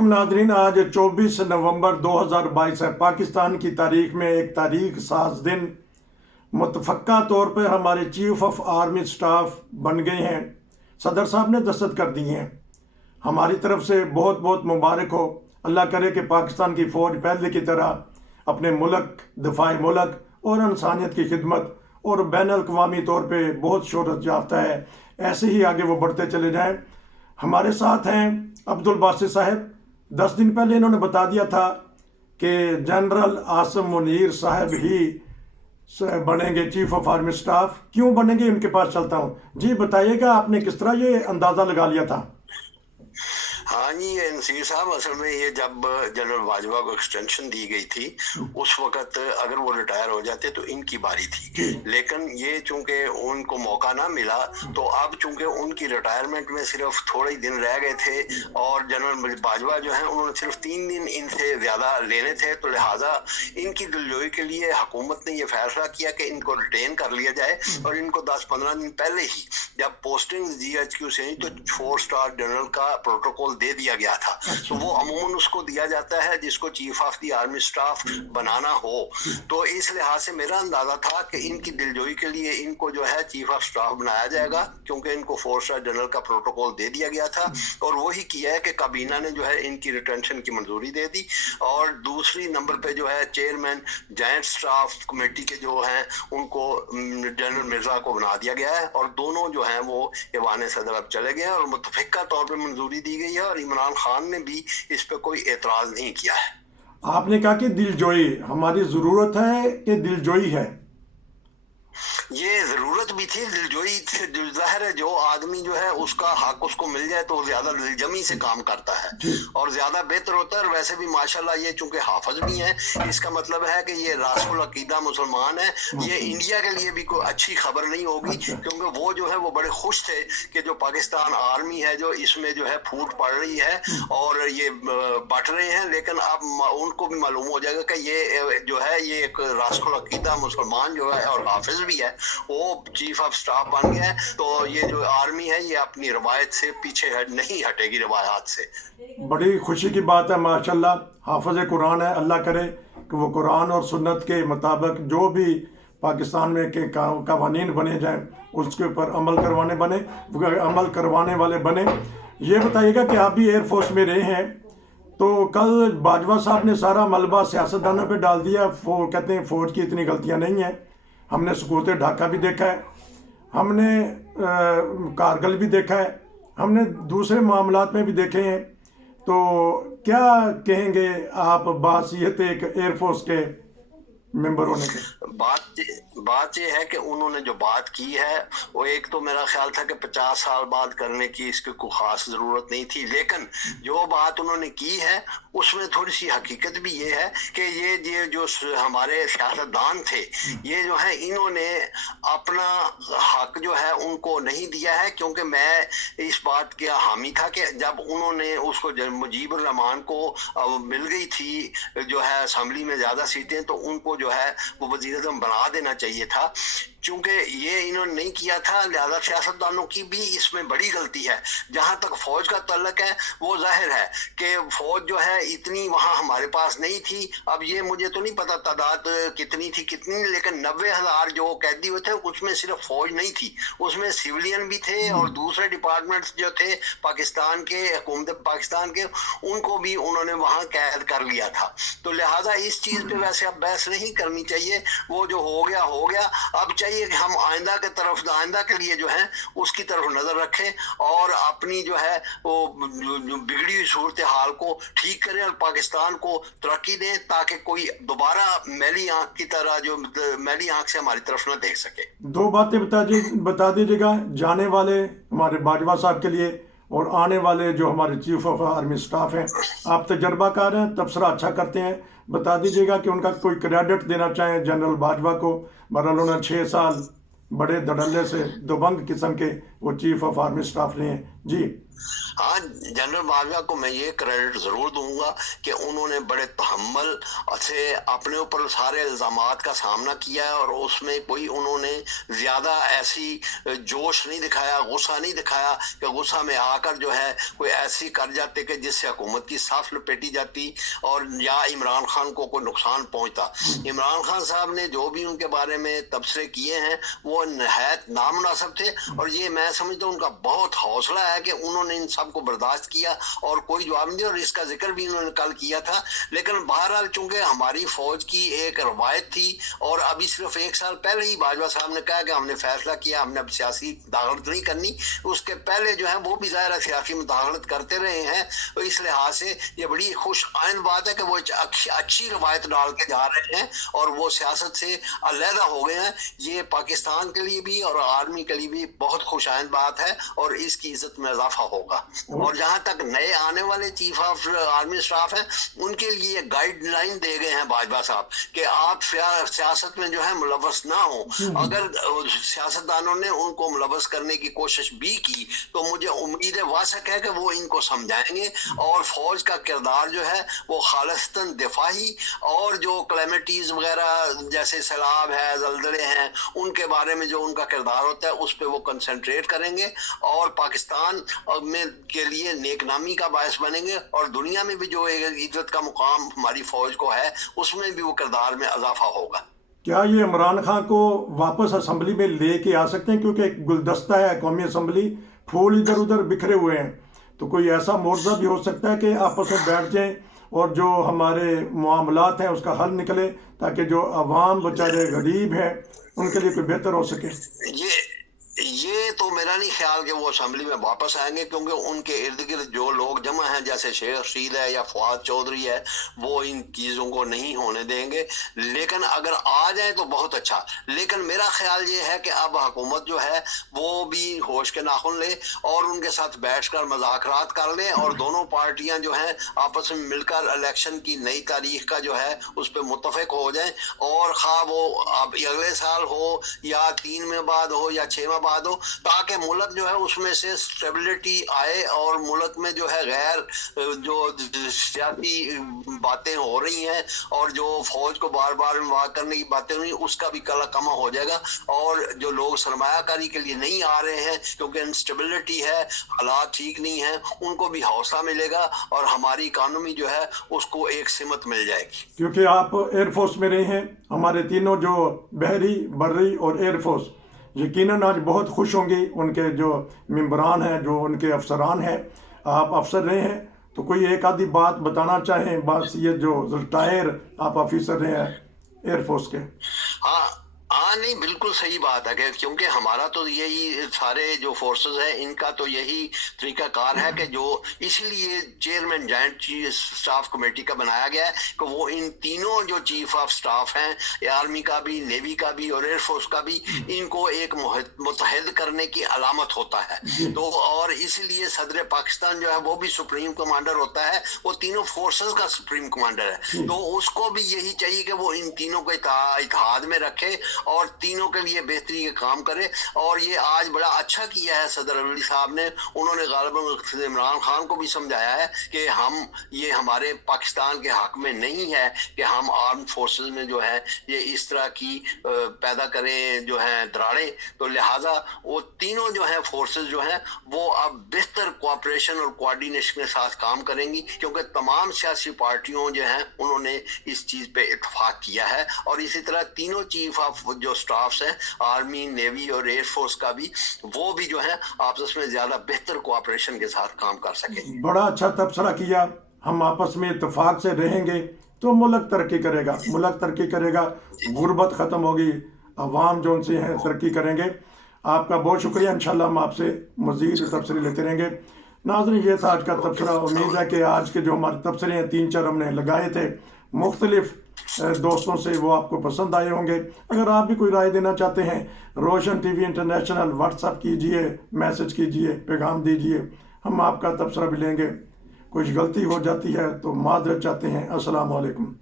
नाजरीन, आज 24 नवंबर 2022 है। पाकिस्तान की तारीख में एक तारीख साज दिन मुतफ़क्का तौर पर हमारे चीफ ऑफ आर्मी स्टाफ बन गए हैं। सदर साहब ने दस्तखत कर दिए हैं। हमारी तरफ से बहुत बहुत मुबारक हो। अल्लाह करे कि पाकिस्तान की फ़ौज पहले की तरह अपने मुल्क, दिफाई मुल्क और इंसानियत की खिदमत और बैनुल-अक़वामी तौर पे बहुत शोहरत याफ्ता है। ऐसे ही आगे वो बढ़ते चले जाएं। हमारे साथ हैं अब्दुल बासित साहब। 10 दिन पहले इन्होंने बता दिया था कि जनरल आसिम मुनीर साहब ही बनेंगे चीफ ऑफ आर्मी स्टाफ। क्यों बनेंगे, इनके पास चलता हूँ। जी बताइएगा, आपने किस तरह ये अंदाज़ा लगा लिया था? हाँ जी, ये नसीर साहब, असल में ये जब जनरल बाजवा को एक्सटेंशन दी गई थी उस वक्त अगर वो रिटायर हो जाते तो इनकी बारी थी, लेकिन ये चूंकि उनको मौका ना मिला तो अब चूंकि उनकी रिटायरमेंट में सिर्फ थोड़े ही दिन रह गए थे और जनरल बाजवा जो है उन्होंने सिर्फ 3 दिन इनसे ज्यादा लेने थे, तो लिहाजा इनकी दिलजोई के लिए हुकूमत ने ये फैसला किया कि इनको रिटेन कर लिया जाए और इनको 10-15 दिन पहले ही जब पोस्टिंग GHQ से तो 4 स्टार जनरल का प्रोटोकॉल दे दिया गया था। तो वो अमूमन उसको दिया जाता है जिसको chief of the army staff बनाना हो। तो इस लिहाज से मेरा अंदाजा था कि इनकी दिलजोई के लिए इनको जो है चीफ ऑफ स्टाफ बनाया जाएगा, क्योंकि इनको 4 स्टार जनरल का प्रोटोकॉल दे दिया गया था और वही किया है कि काबीना ने जो है इनकी रिटेंशन की मंजूरी दे दी। और दूसरी नंबर पे जो है चेयरमैन जॉइंट स्टाफ कमेटी के जो हैं उनको जनरल मिर्जा को बना दिया गया है और दोनों जो हैं वो ईवान सदर अब चले गए और मुतफिका तौर पर मंजूरी दी गई है और इमरान खान ने भी इस पे कोई एतराज नहीं किया है। आपने कहा कि दिलजोई हमारी ज़रूरत है कि दिलजोई है? ये जरूरत भी थी, दिलजोई से जाहिर है जो आदमी जो है उसका हक उसको मिल जाए तो ज्यादा दिलजमी से काम करता है और ज्यादा बेहतर होता है। और वैसे भी माशाल्लाह ये चूंकि हाफिज भी हैं, इसका मतलब है कि ये रासुल अकीदा मुसलमान है। ये इंडिया के लिए भी कोई अच्छी खबर नहीं होगी, क्योंकि वो जो है वो बड़े खुश थे कि जो पाकिस्तान आर्मी है जो इसमें जो है फूट पड़ रही है और ये बट रहे हैं, लेकिन अब उनको भी मालूम हो जाएगा कि ये जो है ये एक रासुल अकीदा मुसलमान जो है और हाफिज भी है, वो चीफ ऑफ स्टाफ बन गया है। तो ये जो आर्मी है ये अपनी रवायत से पीछे नहीं हटेगी, रवायात से। बड़ी खुशी की बात है माशाल्लाह। हाफिज कुरान है, अल्लाह करे कि वो कुरान और सुन्नत के मुताबिक जो भी पाकिस्तान में के कवानीन बने जाएं उसके ऊपर अमल करवाने वाले बने। ये बताइएगा कि आप भी एयरफोर्स में रहे हैं, तो कल बाजवा साहब ने सारा मलबा सियासतदानों पे डाल दिया। कहते हैं फ़ौज की इतनी गलतियां नहीं हैं। हमने सुकूत ढाका भी देखा है, हमने कारगिल भी देखा है, हमने दूसरे मामलात में भी देखे हैं। तो क्या कहेंगे आप बासियत एक एयरफोर्स के मेंबर होने के? बात ये है कि उन्होंने जो बात की है वो एक तो मेरा ख्याल था कि 50 साल बाद करने की इसकी कोई खास जरूरत नहीं थी, लेकिन जो बात उन्होंने की है उसमें थोड़ी सी हकीकत भी ये है कि ये जो हमारे सियासतदान थे ये जो है इन्होंने अपना हक जो है उनको नहीं दिया है। क्योंकि मैं इस बात के हामी था कि जब उन्होंने उसको मुजीबुर रहमान को मिल गई थी जो है असम्बली में ज्यादा सीटें, तो उनको जो है वो वज़ीर-ए-आज़म बना देना चाहिए था। चूंकि ये इन्होंने नहीं किया था, लिहाजा सियासतदानों की भी इसमें बड़ी गलती है। जहां तक फौज का तल्लक है वो जाहिर है कि फौज जो है इतनी वहां हमारे पास नहीं थी। अब ये मुझे तो नहीं पता तादाद कितनी थी कितनी, लेकिन 90,000 जो कैदी हुए थे उसमें सिर्फ फौज नहीं थी, उसमें सिविलियन भी थे और दूसरे डिपार्टमेंट्स जो थे पाकिस्तान के, हुकूमत पाकिस्तान के, उनको भी उन्होंने वहां कैद कर लिया था। तो लिहाजा इस चीज पे वैसे अब बहस नहीं करनी चाहिए, वो जो हो गया हो गया। अब चाहिए कि हम आइंदा के लिए जो है उसकी तरफ नजर रखें और अपनी जो है वो बिगड़ी हुई सूरत हाल को ठीक करें और पाकिस्तान को तरक्की दें, ताकि कोई दोबारा मैली आंख की तरह जो मैली आंख से हमारी तरफ न देख सके। 2 बातें बता दीजिएगा जाने वाले हमारे बाजवा साहब के लिए और आने वाले जो हमारे चीफ ऑफ आर्मी स्टाफ हैं। आप तजर्बाकार हैं, तबसरा अच्छा करते हैं, बता दीजिएगा कि उनका कोई क्रेडिट देना चाहें जनरल बाजवा को। बहरहाल उन्होंने 6 साल बड़े धड़ल्ले से दबंग किस्म के वो चीफ ऑफ आर्मी स्टाफ रहे हैं। जी हाँ, जनरल बाजवा को मैं ये क्रेडिट जरूर दूंगा कि उन्होंने बड़े तहम्मुल से अपने ऊपर सारे इल्जामात का सामना किया है और उसमें कोई उन्होंने ज्यादा ऐसी जोश नहीं दिखाया, गुस्सा नहीं दिखाया कि गुस्सा में आकर जो है कोई ऐसी कर जाते कि जिससे हुकूमत की साफ लपेटी जाती और या इमरान खान को कोई नुकसान पहुंचता। इमरान खान साहब ने जो भी उनके बारे में तबसरे किए हैं वो निहायत नामुनासिब थे और ये मैं समझता हूँ उनका बहुत हौसला है कि उन्होंने इन सबको बर्दाश्त किया और कोई जवाब नहीं दिया और इसका जिक्र भी उन्होंने कल किया था। लेकिन बहरहाल चूंकि हमारी फौज की एक रवायत थी और अभी सिर्फ 1 साल पहले ही बाजवा साहब ने कहा कि हमने फैसला किया हमने अब सियासी मुदाखलत नहीं करनी, उसके पहले जो है वो भी ज़ाहिर सियासी मुदाखलत करते रहे हैं। तो इस लिहाज से ये बड़ी खुश आइंद बात है कि वो अच्छी रवायत डाल के जा रहे हैं और वो सियासत से अलहदा हो गए हैं। ये पाकिस्तान के लिए भी और आर्मी के लिए भी बहुत खुश आइंद बात है और इसकी इज्जत में इजाफा होगा। और जहां तक नए आने वाले चीफ ऑफ आर्मी स्टाफ हैं उनके लिए गाइडलाइन दे गए हैं बाजवा साहब कि आप सियासत में जो है मुलव्वस ना हो। अगर सियासतदानों ने उनको मुलव्वस करने की कोशिश भी की तो मुझे उम्मीद वासक है कि वो इनको समझाएंगे और फौज का किरदार जो है वो खालिस्तन दिफाही और जो क्लेमिटीज वगैरह जैसे सैलाब है, जलजले हैं, उनके बारे में जो उनका किरदार होता है उस पर वो कंसंट्रेट करेंगे और पाकिस्तान में के लिए नेकनामी का बायस बनेंगे और दुनिया में भी जो इज्जत का मुकाम हमारी फौज को है उसमें भी वो किरदार में इजाफा होगा। क्या ये इमरान खान को वापस असम्बली में लेके आ सकते हैं, क्योंकि एक गुलदस्ता है कौमी असम्बली, फूल इधर उधर बिखरे हुए हैं, तो कोई ऐसा मोर्चा भी हो सकता है कि आपस में बैठ जाएं और जो हमारे मामलात हैं उसका हल निकले ताकि जो अवाम बेचारे गरीब हैं उनके लिए कोई बेहतर हो सके। ये तो मेरा नहीं ख्याल कि वो असेंबली में वापस आएंगे क्योंकि उनके इर्द गिर्द जो लोग जमा हैं जैसे शेख रशीद है या फवाद चौधरी है वो इन चीज़ों को नहीं होने देंगे। लेकिन अगर आ जाए तो बहुत अच्छा। लेकिन मेरा ख्याल ये है कि अब हुकूमत जो है वो भी होश के नाखुन ले और उनके साथ बैठकर मुज़ाकरात कर ले और दोनों पार्टियां जो हैं आपस में मिलकर इलेक्शन की नई तारीख का जो है उस पर मुत्तफिक हो जाए और खा वो अब अगले साल हो या 3 में बाद हो या 6 में बाद हो, ताकि मुल्क जो है उसमें से स्टेबिलिटी आए और मुल्क में जो है गैर जो सियासी बातें हो रही हैं और जो फौज को बार बार वार करने की बातें हो रही उसका भी कला कमा हो जाएगा और जो लोग सरमायाकारी के लिए नहीं आ रहे हैं क्योंकि इंस्टेबिलिटी है, हालात ठीक नहीं है, उनको भी हौसला मिलेगा और हमारी इकानमी जो है उसको एक सिमत मिल जाएगी। क्योंकि आप एयरफोर्स में रहे हैं, हमारे तीनों जो बहरी, बर्री और एयरफोर्स यकीनन आज बहुत खुश होंगे, उनके जो मेंबरान हैं, जो उनके अफसरान हैं, आप अफसर रहे हैं, तो कोई एक आधी बात बताना चाहें, बस ये जो रिटायर आप ऑफिसर रहे हैं एयरफोर्स के। हाँ नहीं, बिल्कुल सही बात है कि क्योंकि हमारा तो यही सारे जो फोर्सेस हैं इनका तो यही तरीकाकार है कि जो इसलिए चेयरमैन जॉइंट स्टाफ कमेटी का बनाया गया है कि वो इन तीनों जो चीफ ऑफ स्टाफ हैं, आर्मी का भी, नेवी का भी और एयरफोर्स का भी, इनको एक मुतहद करने की अलामत होता है। तो और इसलिए सदर पाकिस्तान जो है वो भी सुप्रीम कमांडर होता है, वो तीनों फोर्सेस का सुप्रीम कमांडर है। तो उसको भी यही चाहिए कि वो इन तीनों को इत्तेहाद में रखे और तीनों के लिए बेहतरी के काम करे। और ये आज बड़ा अच्छा किया है सदर अली साहब ने, उन्होंने गालिबन इमरान खान को भी समझाया है कि हम ये हमारे पाकिस्तान के हक में नहीं है कि हम आर्म फोर्सेस में जो है ये इस तरह की पैदा करें जो है दरारें। तो लिहाजा वो तीनों जो है फोर्सेस जो हैं वो अब बेहतर कोऑपरेशन और कोऑर्डिनेशन के साथ काम करेंगी क्योंकि तमाम सियासी पार्टियों जो हैं उन्होंने इस चीज़ पे इत्तेफाक किया है। और इसी तरह तीनों चीफ ऑफ जो स्टाफ्स हैं, आर्मी, नेवी और एयरफोर्स का भी, वो भी जो है आपस में ज्यादा बेहतर कोऑपरेशन के साथ काम कर सकेंगे। बड़ा अच्छा तबसरा किया, हम आपस में इत्तेफाक से रहेंगे तो मुल्क तरक्की करेगा, मुल्क तरक्की करेगा, गुर्बत ख़त्म होगी, अवाम जो उनसे हैं तरक्की करेंगे। आपका बहुत शुक्रिया, इंशाल्लाह हम आपसे मज़ीद तबसरे लेते रहेंगे। नाज़रीन, ये था आज का तबसरा। उम्मीद है कि आज के जो हमारे तबसरे हैं 3-4 हमने लगाए थे मुख्तलिफ दोस्तों से, वो आपको पसंद आए होंगे। अगर आप भी कोई राय देना चाहते हैं, रोशन टीवी इंटरनेशनल व्हाट्सएप कीजिए, मैसेज कीजिए, पैगाम दीजिए, हम आपका तबसरा भी लेंगे। कुछ गलती हो जाती है तो माजरत चाहते हैं। अस्सलाम वालेकुम।